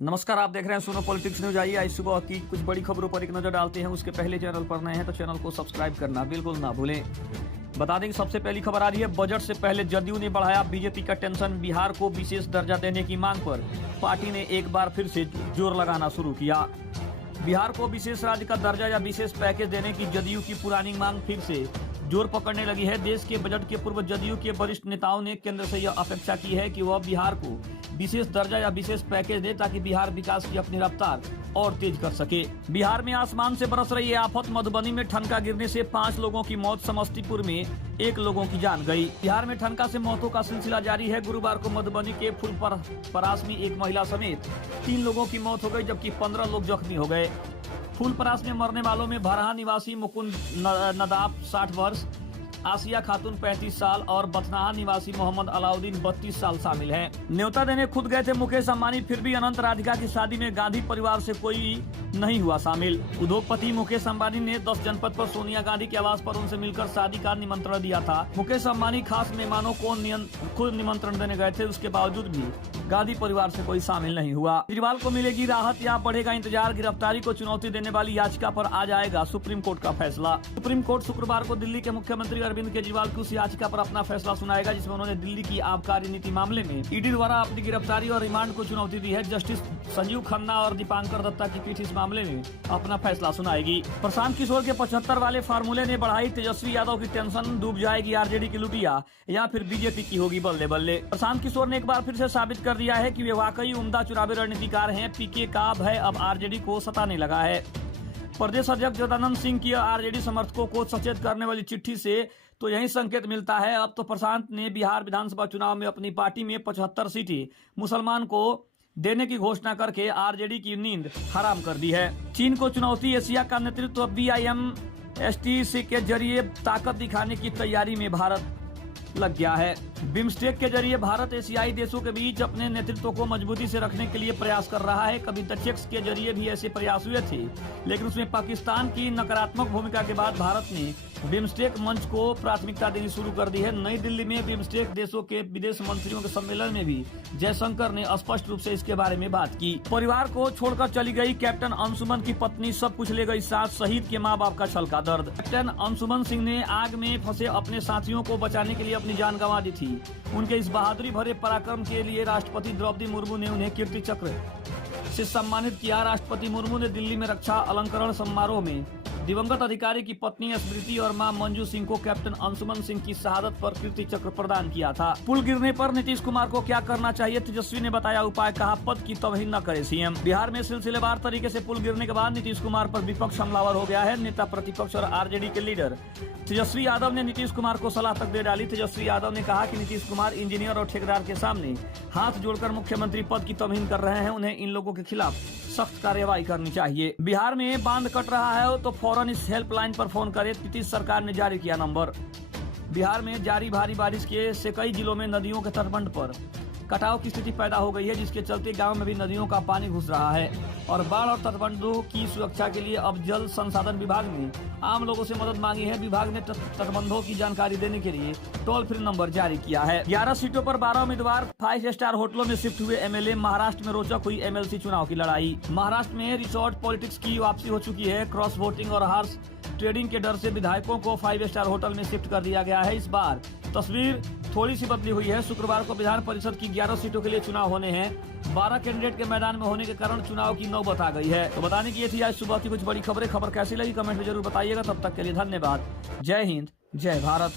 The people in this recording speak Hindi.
नमस्कार, आप देख रहे हैं सुनो पॉलिटिक्स न्यूज। आइए आज सुबह की कुछ बड़ी खबरों पर एक नजर डालते हैं। उसके पहले चैनल पर नए हैं तो चैनल को सब्सक्राइब करना बिल्कुल ना भूलें। बता दें कि सबसे पहली खबर आ रही है, बजट से पहले जदयू ने बढ़ाया बीजेपी का टेंशन। बिहार को विशेष दर्जा देने की मांग पर पार्टी ने एक बार फिर से जोर लगाना शुरू किया। बिहार को विशेष राज्य का दर्जा या विशेष पैकेज देने की जदयू की पुरानी मांग फिर से जोर पकड़ने लगी है। देश के बजट के पूर्व जदयू के वरिष्ठ नेताओं ने केंद्र से यह अपेक्षा की है कि वह बिहार को विशेष दर्जा या विशेष पैकेज दे ताकि बिहार विकास की अपनी रफ्तार और तेज कर सके। बिहार में आसमान से बरस रही है आफत। मधुबनी में ठनका गिरने से 5 लोगों की मौत, समस्तीपुर में 1 लोगों की जान गई। बिहार में ठनका से मौतों का सिलसिला जारी है। गुरुवार को मधुबनी के फूलपरास में एक महिला समेत 3 लोगों की मौत हो गई, जबकि 15 लोग जख्मी हो गए। फूलपरास में मरने वालों में भरहा निवासी मुकुंद नदाफ 60 वर्ष, आसिया खातून 35 साल और बथनाहा निवासी मोहम्मद अलाउद्दीन 32 साल शामिल हैं। न्योता देने खुद गए थे मुकेश अंबानी, फिर भी अनंत राधिका की शादी में गांधी परिवार से कोई नहीं हुआ शामिल। उद्योगपति मुकेश अंबानी ने 10 जनपद पर सोनिया गांधी के आवास पर उनसे मिलकर शादी का निमंत्रण दिया था। मुकेश अंबानी खास मेहमानों को खुद निमंत्रण देने गए थे, उसके बावजूद भी गांधी परिवार से कोई शामिल नहीं हुआ। केजरीवाल को मिलेगी राहत या बढ़ेगा इंतजार? गिरफ्तारी को चुनौती देने वाली याचिका पर आ जाएगा सुप्रीम कोर्ट का फैसला। सुप्रीम कोर्ट शुक्रवार को दिल्ली के मुख्यमंत्री अरविंद केजरीवाल की उस याचिका पर अपना फैसला सुनाएगा जिसमें उन्होंने दिल्ली की आबकारी नीति मामले में ईडी द्वारा अपनी गिरफ्तारी और रिमांड को चुनौती दी है। जस्टिस संजीव खन्ना और दीपांकर दत्ता की पीठ इस मामले में अपना फैसला सुनाएगी। प्रशांत किशोर के 75 वाले फार्मूले ने बढ़ाई तेजस्वी यादव की टेंशन। डूब जाएगी आरजेडी की लुटिया या फिर बीजेपी की होगी बल्ले बल्ले। प्रशांत किशोर ने एक बार फिर से साबित कर दिया है कि वे वाकई उम्दा चुनावी रणनीतिकार हैं। पीके का भय अब आरजेडी को सताने लगा है। प्रदेश अध्यक्ष जगदानंद सिंह की आरजेडी समर्थकों को सचेत करने वाली चिट्ठी से तो यही संकेत मिलता है। अब तो प्रशांत ने बिहार विधानसभा चुनाव में अपनी पार्टी में 75 सीटें मुसलमान को देने की घोषणा करके आरजेडी की नींद हराम कर दी है। चीन को चुनौती, एशिया का नेतृत्व BIMSTC के जरिए ताकत दिखाने की तैयारी में भारत लग गया है। बिम्स्टेक के जरिए भारत एशियाई देशों के बीच अपने नेतृत्व को मजबूती से रखने के लिए प्रयास कर रहा है। कभी दक्षेक्स के जरिए भी ऐसे प्रयास हुए थे, लेकिन उसमें पाकिस्तान की नकारात्मक भूमिका के बाद भारत ने बिम्स्टेक मंच को प्राथमिकता देनी शुरू कर दी है। नई दिल्ली में बिम्स्टेक देशों के विदेश मंत्रियों के सम्मेलन में भी जयशंकर ने स्पष्ट रूप से इसके बारे में बात की। परिवार को छोड़कर चली गई कैप्टन अंशुमन की पत्नी, सब कुछ ले गई साथ, शहीद के माँ बाप का छल का दर्द। कैप्टन अंशुमन सिंह ने आग में फंसे अपने साथियों को बचाने के लिए अपनी जान गंवा दी थी। उनके इस बहादुरी भरे पराक्रम के लिए राष्ट्रपति द्रौपदी मुर्मू ने उन्हें कीर्ति चक्र से सम्मानित किया। राष्ट्रपति मुर्मू ने दिल्ली में रक्षा अलंकरण समारोह में दिवंगत अधिकारी की पत्नी स्मृति और मां मंजू सिंह को कैप्टन अंशुमन सिंह की शहादत पर कीर्ति चक्र प्रदान किया था। पुल गिरने पर नीतीश कुमार को क्या करना चाहिए? तेजस्वी ने बताया उपाय, कहा पद की तौहीन न करे सीएम। बिहार में सिलसिलेवार तरीके से पुल गिरने के बाद नीतीश कुमार पर विपक्ष हमलावर हो गया है। नेता प्रतिपक्ष और आरजेडी के लीडर तेजस्वी यादव ने नीतीश कुमार को सलाह तक दे डाली। तेजस्वी यादव ने कहा कि नीतीश कुमार इंजीनियर और ठेकेदार के सामने हाथ जोड़कर मुख्यमंत्री पद की तौहीन कर रहे हैं। उन्हें इन लोगों के खिलाफ सख्त कार्रवाई करनी चाहिए। बिहार में बांध कट रहा है तो फौरन इस हेल्पलाइन पर फोन करें, नीतीश सरकार ने जारी किया नंबर। बिहार में जारी भारी बारिश से कई जिलों में नदियों के तटबंध पर कटाव की स्थिति पैदा हो गई है, जिसके चलते गांव में भी नदियों का पानी घुस रहा है। और बाढ़ और तटबंधों की सुरक्षा के लिए अब जल संसाधन विभाग ने आम लोगों से मदद मांगी है। विभाग ने तटबंधों की जानकारी देने के लिए टोल फ्री नंबर जारी किया है। 11 सीटों पर 12 उम्मीदवार 5 स्टार होटलों में शिफ्ट हुए एमएलए। महाराष्ट्र में रोचक हुई MLC चुनाव की लड़ाई। महाराष्ट्र में रिसोर्ट पॉलिटिक्स की वापसी हो चुकी है। क्रॉस वोटिंग और हार्स ट्रेडिंग के डर से विधायकों को 5 स्टार होटल में शिफ्ट कर दिया गया है। इस बार तस्वीर थोड़ी सी बदली हुई है। शुक्रवार को विधान परिषद की 11 सीटों के लिए चुनाव होने हैं। 12 कैंडिडेट के मैदान में होने के कारण चुनाव की नौबत आ गई है। तो बताने की ये थी आज सुबह की कुछ बड़ी खबरें। खबर कैसी लगी कमेंट में जरूर बताइएगा। तब तक के लिए धन्यवाद। जय हिंद, जय भारत।